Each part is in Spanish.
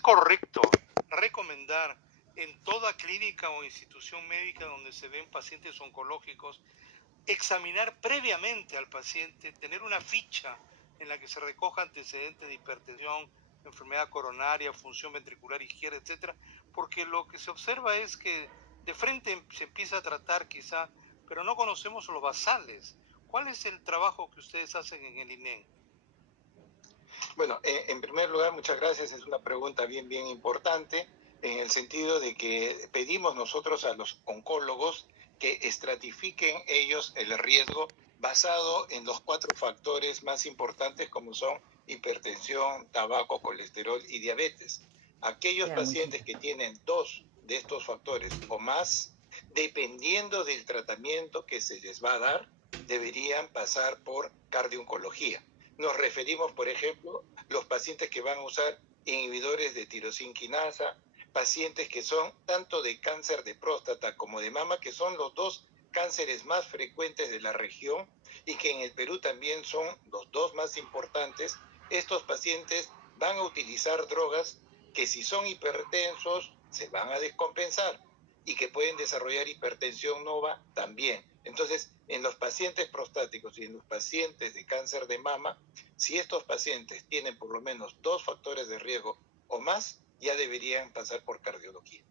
correcto recomendar en toda clínica o institución médica donde se ven pacientes oncológicos examinar previamente al paciente, tener una ficha en la que se recoja antecedentes de hipertensión, enfermedad coronaria, función ventricular izquierda, etcétera? Porque lo que se observa es que de frente se empieza a tratar quizá, pero no conocemos los basales. ¿Cuál es el trabajo que ustedes hacen en el INEN? Bueno, en primer lugar, muchas gracias. Es una pregunta bien importante en el sentido de que pedimos nosotros a los oncólogos que estratifiquen ellos el riesgo basado en los 4 factores más importantes como son hipertensión, tabaco, colesterol y diabetes. Aquellos pacientes que tienen 2 de estos factores o más, dependiendo del tratamiento que se les va a dar, deberían pasar por cardiooncología. Nos referimos, por ejemplo, los pacientes que van a usar inhibidores de tirosina quinasa, pacientes que son tanto de cáncer de próstata como de mama, que son los 2 cánceres más frecuentes de la región y que en el Perú también son los 2 más importantes. Estos pacientes van a utilizar drogas que si son hipertensos se van a descompensar y que pueden desarrollar hipertensión nova también. Entonces, en los pacientes prostáticos y en los pacientes de cáncer de mama, si estos pacientes tienen por lo menos 2 factores de riesgo o más, ya deberían pasar por cardiología.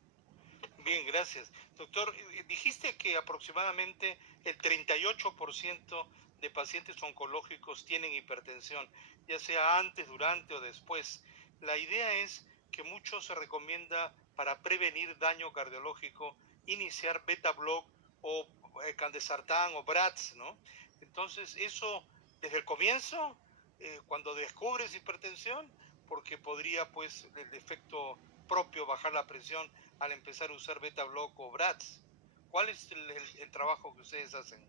Bien, gracias. Doctor, dijiste que aproximadamente el 38% de pacientes oncológicos tienen hipertensión, ya sea antes, durante o después. La idea es que mucho se recomienda para prevenir daño cardiológico iniciar beta-block o candesartán o BRATS, ¿no? Entonces, eso desde el comienzo, cuando descubres hipertensión, porque podría, pues, el efecto propio bajar la presión al empezar a usar beta-block o BRATS. ¿Cuál es el trabajo que ustedes hacen?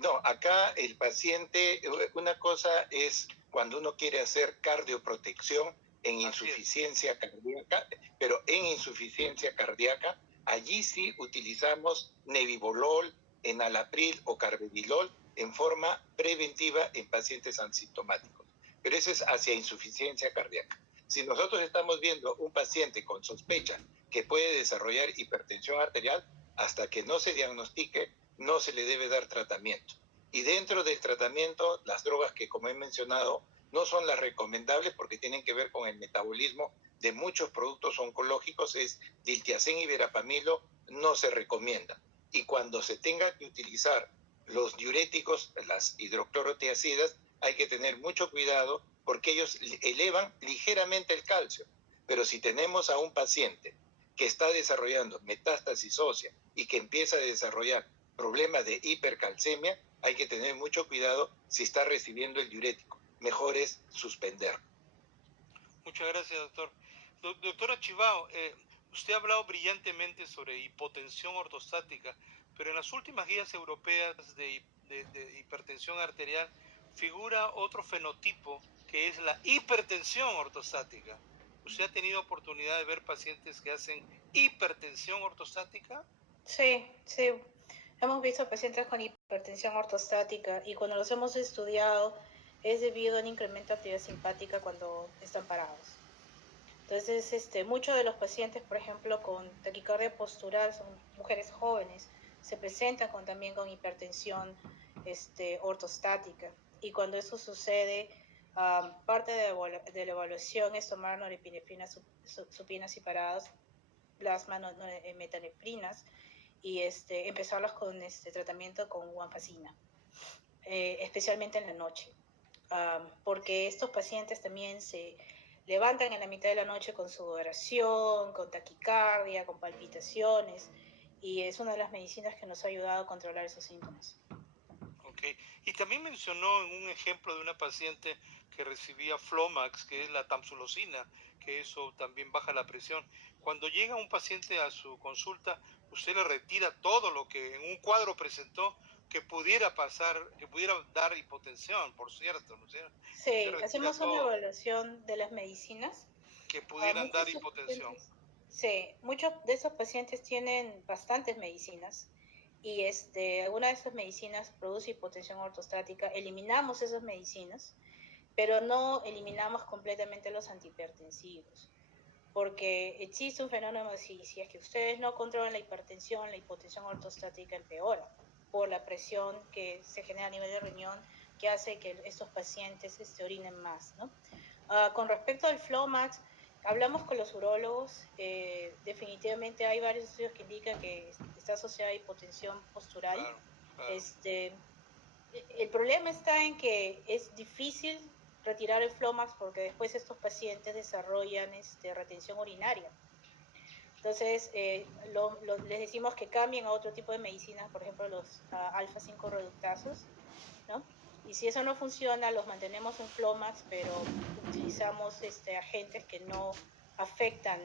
No, acá el paciente, una cosa es cuando uno quiere hacer cardioprotección en insuficiencia cardíaca, pero en insuficiencia cardíaca, allí sí utilizamos nebivolol, enalapril o carvedilol en forma preventiva en pacientes asintomáticos. Pero eso es hacia insuficiencia cardíaca. Si nosotros estamos viendo un paciente con sospecha que puede desarrollar hipertensión arterial, hasta que no se diagnostique, no se le debe dar tratamiento. Y dentro del tratamiento, las drogas que, como he mencionado, no son las recomendables porque tienen que ver con el metabolismo de muchos productos oncológicos, es diltiazem y verapamilo, no se recomienda. Y cuando se tenga que utilizar los diuréticos, las hidroclorotiazidas, hay que tener mucho cuidado porque ellos elevan ligeramente el calcio. Pero si tenemos a un paciente que está desarrollando metástasis ósea y que empieza a desarrollar problemas de hipercalcemia, hay que tener mucho cuidado si está recibiendo el diurético. Mejor es suspender. Muchas gracias, doctor. Doctora Chivao, usted ha hablado brillantemente sobre hipotensión ortostática, pero en las últimas guías europeas de hipertensión arterial figura otro fenotipo que es la hipertensión ortostática. ¿Usted ha tenido oportunidad de ver pacientes que hacen hipertensión ortostática? Sí. Hemos visto pacientes con hipertensión ortostática y cuando los hemos estudiado es debido a un incremento de actividad simpática cuando están parados. Entonces, muchos de los pacientes, por ejemplo, con taquicardia postural, son mujeres jóvenes, se presentan también con hipertensión ortostática. Y cuando eso sucede, parte de la evaluación es tomar norepinefrina supinas y paradas, plasma metanefrinas, y empezarlos con tratamiento con guanfacina, especialmente en la noche, porque estos pacientes también se levantan en la mitad de la noche con sudoración, con taquicardia, con palpitaciones, y es una de las medicinas que nos ha ayudado a controlar esos síntomas. Okay. Y también mencionó en un ejemplo de una paciente que recibía Flomax, que es la tamsulosina, que eso también baja la presión. Cuando llega un paciente a su consulta, usted le retira todo lo que en un cuadro presentó que pudiera pasar, que pudiera dar hipotensión, por cierto, ¿no es cierto? Sí, hacemos una evaluación de las medicinas que pudieran dar hipotensión. Sí, muchos de esos pacientes tienen bastantes medicinas y alguna de esas medicinas produce hipotensión ortostática. Eliminamos esas medicinas pero no eliminamos completamente los antihipertensivos, porque existe un fenómeno, si es que ustedes no controlan la hipertensión, la hipotensión ortostática empeora por la presión que se genera a nivel de riñón, que hace que estos pacientes orinen más, ¿no? Con respecto al Flomax, hablamos con los urólogos, definitivamente hay varios estudios que indican que está asociada a hipotensión postural. Claro, claro. El problema está en que es difícil retirar el Flomax porque después estos pacientes desarrollan retención urinaria. Entonces, les decimos que cambien a otro tipo de medicinas, por ejemplo, los alfa-5 reductasos, ¿no? Y si eso no funciona, los mantenemos en Flomax, pero utilizamos agentes que no afectan